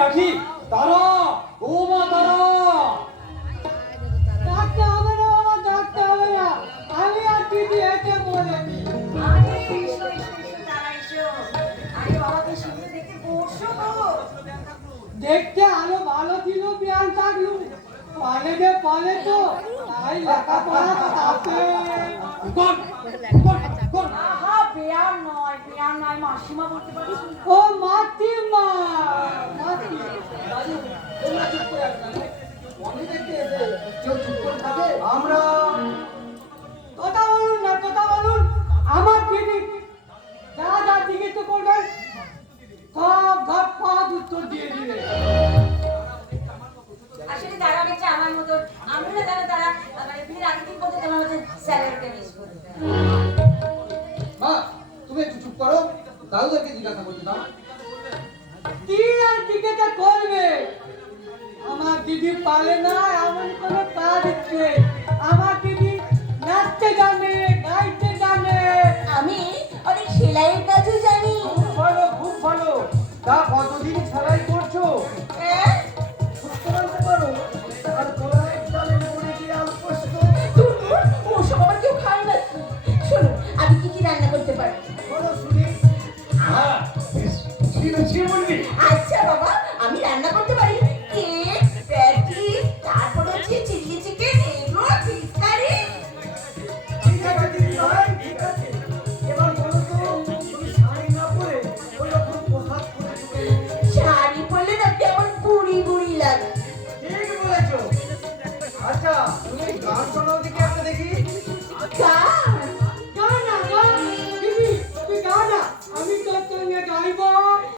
কাকি তারা বৌমা তারা। ডাকতে হবে না ডাকতে হবে না। আমি আর দিদি এসে বলেছি আরে এসো এসো এসো তারা এসো। আরে বাবা কি সুন্দর দেখতে বসো দেখতে আরও ভালো ছিল বিয়ান থাকলু পালে যে পালে তো তাই লেখাপড়া তাতে। কোন কোন কোন আহা বেয়ার নয় বেয়ার নয় মাসিমা বলতে পারিস ও মাতিমা আমরা কথা বলুন না কথা বলুন। আমার দিদি যা যা জিজ্ঞেস করবেন সব ঘাট পাত উত্তর দিয়ে দিবে। আসলে তারা অনেকটা আমার মতো আমরা না তারা মানে বিয়ের দিন পর্যন্ত আমার মতো স্যালারিটা মিস করতে মা তুমি একটু চুপ করো। দাদুদেরকে জিজ্ঞাসা করতে দাও। কি আর জিজ্ঞাসা করবে? আমার দিদি পালে না এমন কোনো সেলাইয়ের কাজও জানি। খুব ভালো খুব ভালো। তা কতদিন সেলাই করছ? হ্যাঁ বলতে পারো? আর গলায় ডালে গিয়ে ওসব কেউ খায় শোনো আমি কি কি রান্না করতে পারি? বলো শুনি। হ্যাঁ বলবি। আচ্ছা।